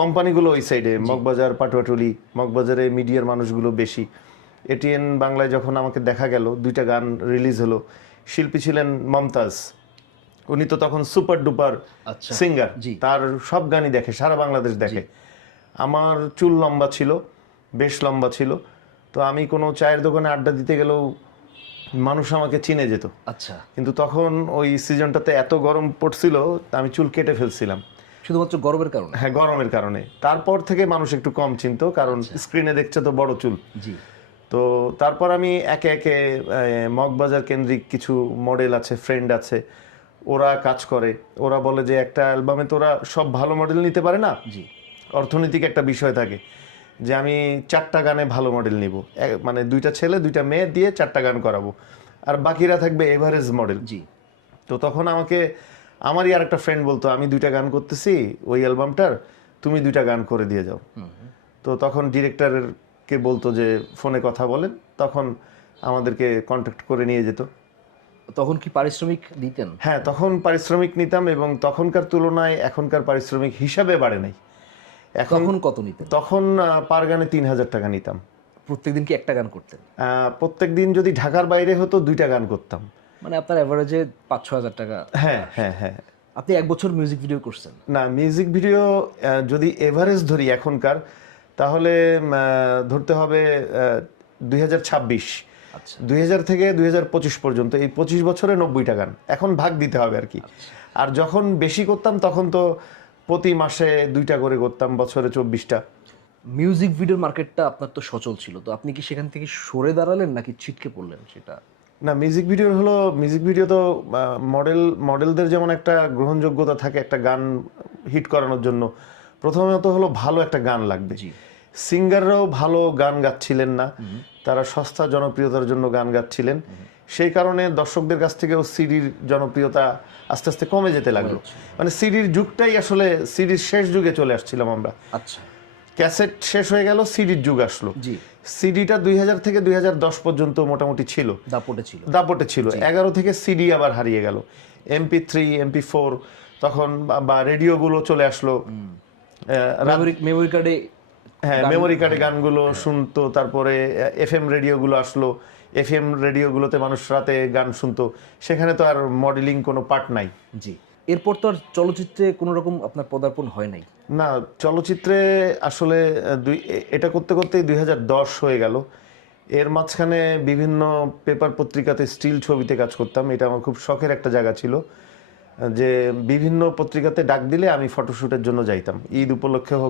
কোম্পানিগুলো ওই সাইডে, মগবাজার, পাটুয়াটুলি, মগবাজারে মিডিয়ার মানুষগুলো বেশি। এটিএন বাংলায় যখন আমাকে দেখা গেল, 2টা গান রিলিজ হলো। শিল্পী ছিলেন মমতাজ, উনি তো তখন সুপার ডুপার সিঙ্গার, তার সব গানই দেখে, সারা বাংলাদেশ দেখে। আমার চুল লম্বা ছিল, বেশ লম্বা ছিল, তো আমি কোনো চায়ের দোকানে আড্ডা দিতে গেলেও মানুষ আমাকে চিনে যেত। আচ্ছা, কিন্তু তখন ওই সিজনটাতে এত গরম পড়ছিল, আমি চুল কেটে ফেলছিলাম শুধুমাত্র গরমের কারণে? হ্যাঁ, গরমের কারণে। তারপর থেকে মানুষ একটু কম চিনতো, কারণ স্ক্রিনে দেখছে তো বড় চুল। জি। তো তারপর আমি একে একে মগবাজার কেন্দ্রিক কিছু মডেল আছে, ফ্রেন্ড আছে, ওরা কাজ করে। ওরা বলে যে একটা অ্যালবামে তোরা সব ভালো মডেল নিতে পারে না, জি। অর্থনৈতিক একটা বিষয় থাকে যে আমি 4টা গানে ভালো মডেল নিব, মানে 2টা ছেলে 2টা মেয়ে দিয়ে 4টা গান করাবো, আর বাকিরা থাকবে এভারেজ মডেল। জি। তো তখন আমাকে আমারই আর একটা ফ্রেন্ড বলতো, আমি 2টা গান করতেছি ওই অ্যালবামটার, তুমি 2টা গান করে দিয়ে যাও। তো তখন ডিরেক্টরকে বলতো যে ফোনে কথা বলেন, তখন আমাদেরকে কন্ট্যাক্ট করে নিয়ে যেত। তখন কি পারিশ্রমিক দিতেন? হ্যাঁ, তখন পারিশ্রমিক নিতাম, এবং তখনকার তুলনায় এখনকার পারিশ্রমিক হিসাবে বাড়ে নাই। এখন কত নিতেন? তখন পার গানে 3000 টাকা নিতাম। প্রত্যেকদিন কি একটা গান করতেন? প্রত্যেক দিন যদি ঢাকার বাইরে হতো 2টা গান করতাম। মানে আপনার এভারেজে 5-6 হাজার টাকা? হ্যাঁ হ্যাঁ হ্যাঁ। আপনি 1 বছর মিউজিক ভিডিও করছেন? না, মিউজিক ভিডিও যদি এভারেজ ধরি এখনকার, তাহলে ধরতে হবে 2026, আচ্ছা। 2000 থেকে 2025 পর্যন্ত, এই 25 বছরে 90টা গান। এখন ভাগ দিতে হবে আর কি। আর যখন বেশি করতাম তখন তো প্রতি মাসে 2টা করে করতাম, বছরে 24টা। মিউজিক ভিডিওর মার্কেটটা আপনার তো সচল ছিল, তো আপনি কি সেখান থেকে সরে দাঁড়ালেন নাকি ছিটকে পড়লেন সেটা? না, মিউজিক ভিডিও তো মডেলদের যেমন একটা গ্রহণযোগ্যতা থাকে একটা গান হিট করানোর জন্য, প্রথমত হলো ভালো একটা গান লাগবে। সিঙ্গাররাও ভালো গান গাচ্ছিলেন না, তারা সস্তা জনপ্রিয়তার জন্য গান গাচ্ছিলেন। সেই কারণে দর্শকদের কাছ থেকেও সিডির জনপ্রিয়তা আস্তে আস্তে কমে যেতে লাগলো। মানে সিডির যুগটাই আসলে, সিডির শেষ যুগে চলে আসছিলাম আমরা। আচ্ছা। ক্যাসেট শেষ হয়ে গেল, সিডির যুগ আসলো। সিডিটা 2000 থেকে 2010 পর্যন্ত মোটামুটি ছিল, দাপটে ছিল। 11 থেকে সিডি আবার হারিয়ে গেল, MP3, MP4, তখন বা রেডিওগুলো চলে আসলো। মেমোরি কার্ডে, হ্যাঁ, মেমোরি কার্ডে গানগুলো শুনতো। তারপরে FM রেডিওগুলো আসলো, FM রেডিওগুলোতে মানুষ রাতে গান শুনতো, সেখানে তো আর মডেলিং কোনো পার্ট নাই। জি। এরপর তো আর চলচ্চিত্রে কোনো রকম আপনার পদার্পণ হয় নাই? না, চলচ্চিত্রে আসলে এটা করতে করতেই 2010 হয়ে গেল। এর মাঝখানে বিভিন্ন পেপার পত্রিকাতে স্টিল ছবিতে কাজ করতাম। এটা আমার খুব শখের একটা জায়গা ছিল, যে বিভিন্ন পত্রিকাতে ডাক দিলে আমি ফটোশ্যুটের জন্য যাইতাম, ঈদ উপলক্ষে হোক